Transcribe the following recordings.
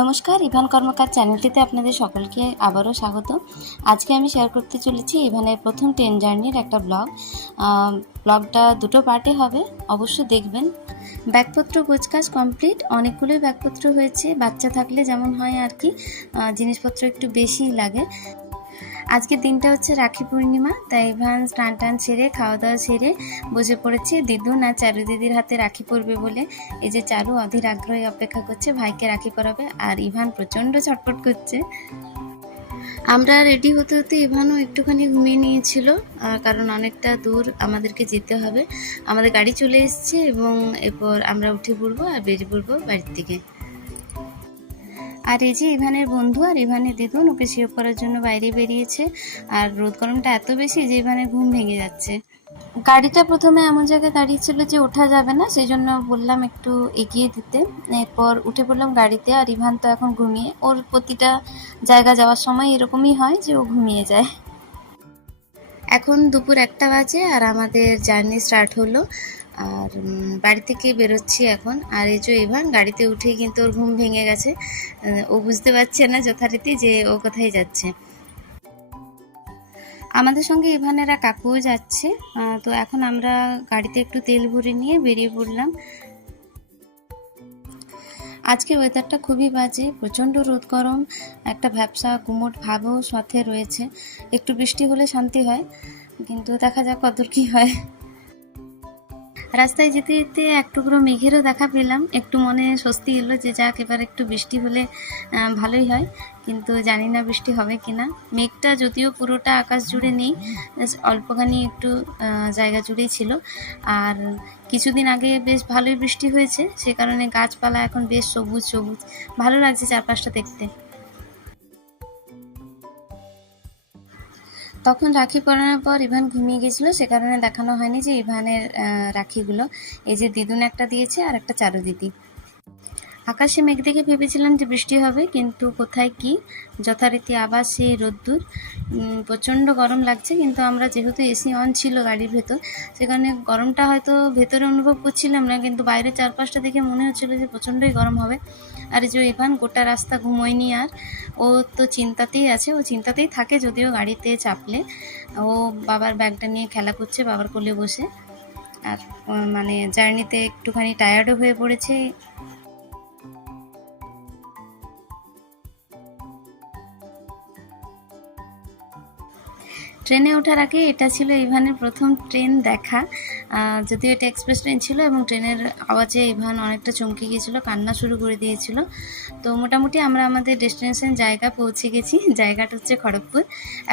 নমস্কার, ইভান কর্মকার চ্যানেলটিতে আপনাদের সকলকে আবারও স্বাগত। আজকে আমি শেয়ার করতে চলেছি ইভানের প্রথম ট্রেন জার্নির একটা ব্লগ ব্লগটা দুটো পার্টে হবে, অবশ্য দেখবেন। ব্যাগপত্র গোছকাজ কমপ্লিট অনেকগুলোই ব্যাগপত্র হয়েছে। বাচ্চা থাকলে যেমন হয় আর কি জিনিসপত্র একটু বেশিই লাগে। আজকের দিনটা হচ্ছে রাখি পূর্ণিমা, তাই ইভান স্নান টান সেরে খাওয়া দাওয়া সেরে বসে পড়েছে। দিদুন আর চারু দিদির হাতে রাখি পরবে বলে এই যে চারু অধীর আগ্রহে অপেক্ষা করছে, ভাইকে রাখি পরাবে আর ইভান প্রচণ্ড ছটফট করছে। আমরা রেডি হতে হতে ইভানও একটুখানি ঘুমিয়ে নিয়েছিল কারণ অনেকটা দূর আমাদেরকে যেতে হবে। আমাদের গাড়ি চলে এসেছে এবং এরপর আমরা উঠে পড়ব আর বেরিয়ে পড়ব বাড়ির থেকে আর এই যে ইভানের বন্ধু আর ইভানের দিদুন ওকে সেভ করার জন্য বাইরে বেরিয়েছে আর রোদ গরমটা এত বেশি যে ইভানের ঘুম ভেঙে যাচ্ছে। গাড়িটা প্রথমে এমন জায়গায় দাঁড়িয়েছিল যে ওঠা যাবে না সেই জন্য বললাম একটু এগিয়ে দিতে। এরপর উঠে পড়লাম গাড়িতে আর ইভান তো এখন ঘুমিয়ে। ওর প্রতিটা জায়গা যাওয়ার সময় এরকমই হয় যে ও ঘুমিয়ে যায়। এখন দুপুর একটা বাজে আর আমাদের জার্নি স্টার্ট হলো। আর বাড়ি থেকে বেরোচ্ছি এখন। আর এই যে ইভান, গাড়িতে উঠেই কিন্তু ওর ঘুম ভেঙে গেছে। ও বুঝতে পারছে না যথারীতি যে ও কোথায় যাচ্ছে। আমাদের সঙ্গে ইভানেরা কাকুও যাচ্ছে। তো এখন আমরা গাড়িতে একটু তেল ভরে নিয়ে বেরিয়ে পড়লাম। আজকে ওয়েদারটা খুবই বাজে, প্রচণ্ড রোদ গরম, একটা ভ্যাবসা, কুমোট ভাবও সাথে রয়েছে। একটু বৃষ্টি হলে শান্তি হয়, কিন্তু দেখা যাক কতদূর কি হয়। রাস্তায় যেতে যেতে এক টুকরো মেঘেরও দেখা পেলাম। একটু মনে স্বস্তি এলো যে যাক, এবার একটু বৃষ্টি হলে ভালোই হয়। কিন্তু জানি না বৃষ্টি হবে কি না মেঘটা যদিও পুরোটা আকাশ জুড়ে নেই অল্পখানি একটু জায়গা জুড়েই ছিল। আর কিছুদিন আগে বেশ ভালোই বৃষ্টি হয়েছে। সে কারণে গাছপালা এখন বেশ সবুজ সবুজ। ভালো লাগছে চারপাশটা দেখতে। তখন রাখি পরানোর পর ইভান ঘুমিয়ে গেছিল, সে কারণে দেখানো হয়নি যে ইভানের রাখিগুলো। এই যে দিদুন একটা দিয়েছে আর একটা চারু দিদি। আকাশে মেঘ দেখে ভেবেছিলাম যে বৃষ্টি হবে, কিন্তু কোথায় কি? যথারীতি আবার সেই রোদ্দুর। প্রচণ্ড গরম লাগছে, কিন্তু আমরা যেহেতু এসি অন ছিল গাড়ির ভেতর, সেখানে গরমটা হয়তো ভেতরে অনুভব করছিলাম না, কিন্তু বাইরে চারপাশটা দেখে মনে হচ্ছিল যে প্রচণ্ডই গরম হবে। আর যে ইভান, গোটা রাস্তা ঘুমোয়নি আর। ও তো চিন্তাতেই আছে, ও চিন্তাতেই থাকে যদিও গাড়িতে চাপলে। ও বাবার ব্যাগটা নিয়ে খেলা করছে বাবার কোলে বসে। আর মানে জার্নিতে একটুখানি টায়ার্ডও হয়ে পড়েছে। ট্রেনে ওঠার আগে এটা ছিল ইভানের প্রথম ট্রেন দেখা। যদিও এটা এক্সপ্রেস ট্রেন ছিল এবং ট্রেনের আওয়াজে ইভান অনেকটা চমকে গিয়েছিল, কান্না শুরু করে দিয়েছিল। তো মোটামুটি আমরা আমাদের ডেস্টিনেশন জায়গা পৌঁছে গেছি। জায়গাটা হচ্ছে খড়গপুর।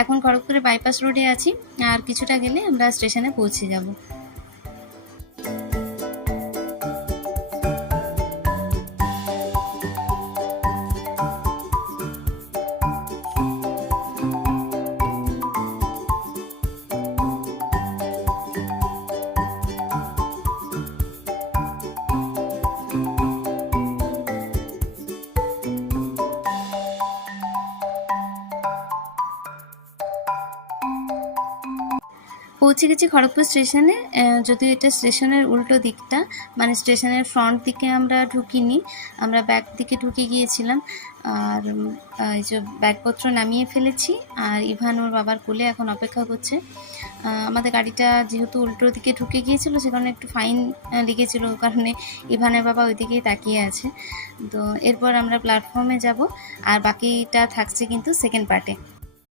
এখন খড়গপুরে বাইপাস রোডে আছি। আর কিছুটা গেলে আমরা স্টেশনে পৌঁছে যাব। পৌঁছে গেছি খড়গপুর স্টেশনে। যদিও এটা স্টেশনের উল্টো দিকটা মানে স্টেশনের ফ্রন্ট দিকে আমরা ঢুকিনি, আমরা ব্যাক দিকে ঢুকে গিয়েছিলাম। আর এই যে ব্যাগপত্র নামিয়ে ফেলেছি, আর ইভান ওর বাবার কোলে এখন অপেক্ষা করছে। আমাদের গাড়িটা যেহেতু উল্টো দিকে ঢুকে গিয়েছিল, সে কারণে একটু ফাইন লেগেছিল কারণে ইভানের বাবা ওইদিকেই তাকিয়ে আছে। তো এরপর আমরা প্ল্যাটফর্মে যাব, আর বাকিটা থাকছে কিন্তু সেকেন্ড পার্টে